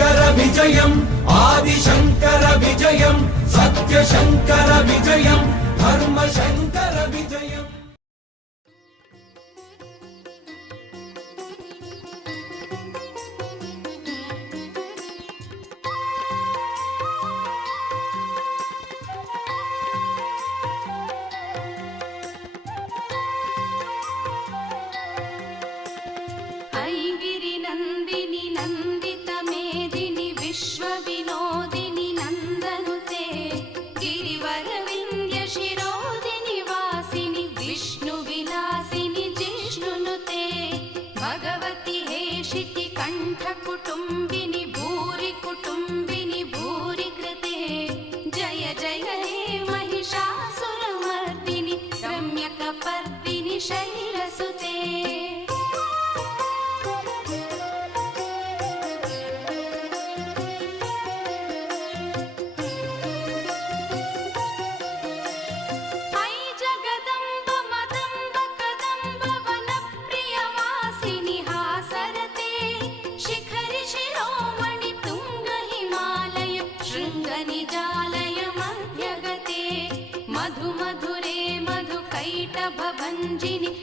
शङ्कर विजयम् आदिशङ्कर विजयम् सत्यशङ्कर विजयम् धर्मशङ्कर विजयम्। विश्वविनोदिनि नन्दनुते गिरिवरविन्द्य शिरोदिनि वासिनि विष्णुविलासिनि जिष्णुनुते भगवति हेशिति कण्ठकुटुम्बिनि भूरि कुटुम्बिनि भूरि कृते जय जय हे महिषासुरमर्दिनि रम्यकपर्दिनि शैलसुते।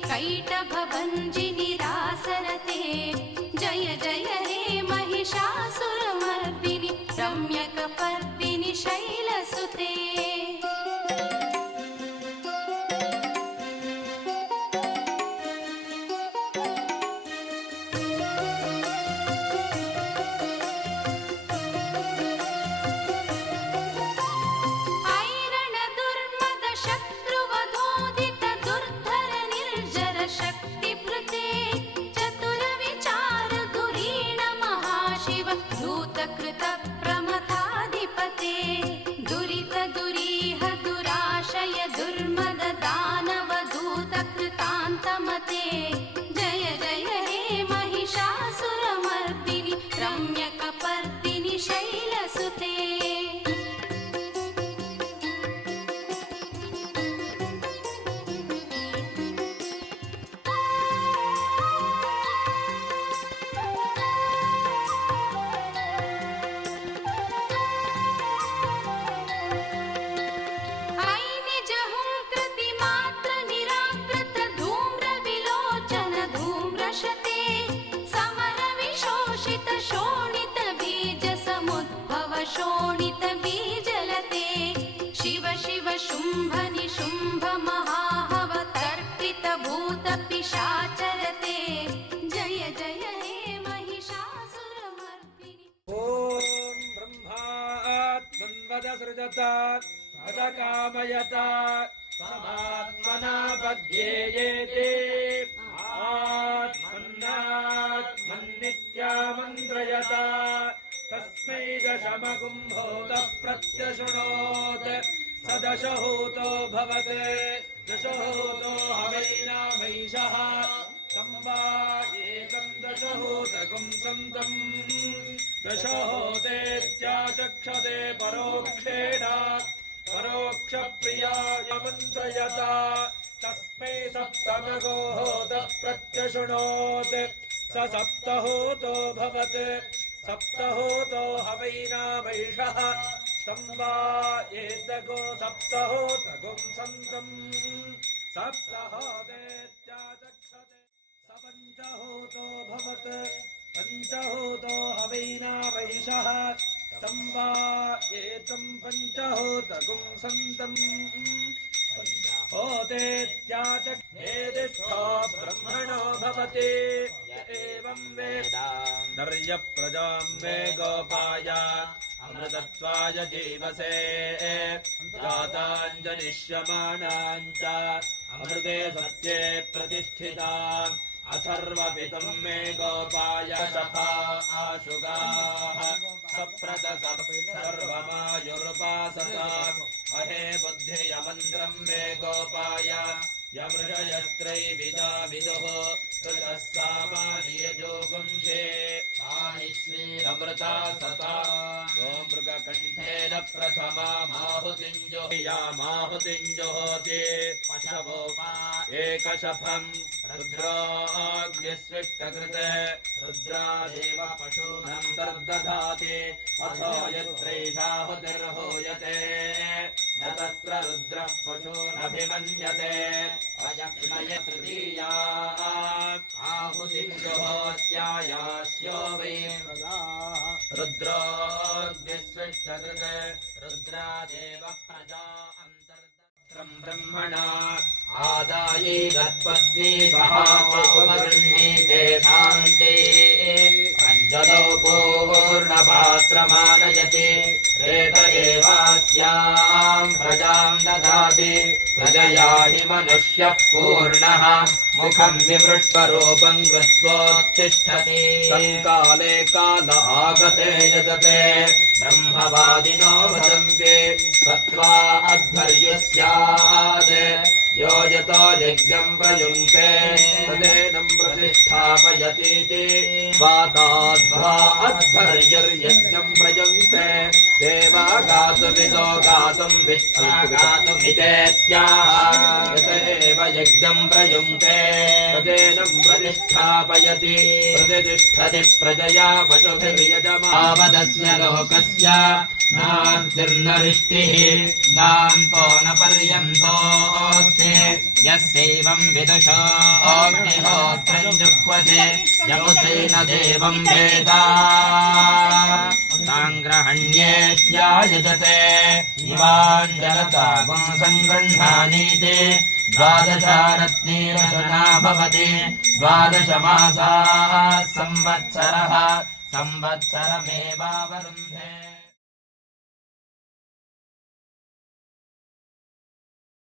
कैटभभञ्जिनि रासरते जय जय हे महिषासुरमर्दिनि रम्यकपर्दिनि शैलसुते। जय जय हे महिषासुरमर्दिनि रम्यकपर्दिनि शैलसुते। शोणितबीजलते शिव शिव शुम्भ निशुम्भ महाहवतर्पितभूतपिशाचरते जय जय हे महिषासुरमर्दिनि। ॐ ब्रह्मात्मन्वदसृजत अथ कामयत समात्मना पद्येयेते आत्मन्नात्मन्नित्यामन्त्रयत तस्मै दशमगुम्भूतः प्रत्यशृणोत् स दशहूतो भवत् दशहूतो हवैनामैषः तं वा एकं दशहूतकं सन्तम् दशहूतेत्याचक्षते परोक्षेण परोक्षप्रियाय मन्त्रयत तस्मै सप्तमगोहोतः प्रत्यशृणोत् स सप्तहूतो भवत् सप्तहूतो हवैनामैषः तं वा एतगो सप्तहूतगुं सन्तम् सप्तहूतेत्याचक्षते स पञ्चहूतो भवत् पञ्चहूतो हवैनामैषः तं वा एतं पञ्चहूतगुं सन्तम् होतेत्याचक्षेदिष्ठो ब्रह्मणो भवति एवं वेद नर्यप्रजां वे गोपाय अमृतत्वाय जीवसे जाताञ्जनिष्यमाणाञ्च अमृते सत्ये प्रतिष्ठिताम् अथर्वपितं मे गोपाय शफा आशुगाः सप्रत सर्वमायुरुपासताम् अहे बुद्धियमन्त्रं मे गोपाय यमृषयस्त्रैविदा विदुः कृतः सामानियजोगुंशे सानिश्रीरमृता सता ॐ मृगकण्ठेन प्रथमा माहुतिञ्जोयामाहुतिञ्जोहोति पशवो एकशफम् रुद्रोऽग्निस्विष्टकृते रुद्रादेव पशूनन्तर्दधाति अथो यत्रैषाहुतिर्हूयते न तत्र रुद्रः पशूनभिमन्यते अयस्मय तृतीया आहुतिं जुहोत्यायास्यो वै रुद्रोऽग्निस्विष्टकृते रुद्रादेव प्रजा ब्रह्मणा आदाये तत्पत्नी सहापगृह्णीते शान्ते अञ्जलौ पूर्णपात्रमानयति रेत एवास्याम् प्रजाम् ददाति प्रजया हि मनुष्यः पूर्णः मुखम् विमृष्टरूपम् कृत्वोत्तिष्ठति तत्काले काल आगते यजते ब्रह्मवादिनो वदन्ति सत्त्वा अध्वर्युः स्यात् यो यतो यज्ञम् प्रयुङ्क्ते तदेनम् प्रतिष्ठापयतीति वाताद्वा अध्वर्युर्यज्ञम् प्रयुङ्क्ते देवा गातुमिदो गातुम् विष्टागातुमितेत्याह यत एव यज्ञम् प्रयुङ्क्ते तदेनम् प्रतिष्ठापयति प्रतिष्ठति प्रजया पशुभिर्यजमावदस्य लोकस्य नार्तिर्नरिष्टिः नान्तो न पर्यन्तोऽस्ति यस्यैवम् विदुषो अग्निहोत्रम् जुह्वते यमुतेन देवम् वेद साङ्ग्रहण्येत्यायजते इमान् जनतागुं सङ्गृह्णानीति द्वादशारत्नीरचना भवति द्वादशमासाः संवत्सरः संवत्सरमेवावरुन्धे।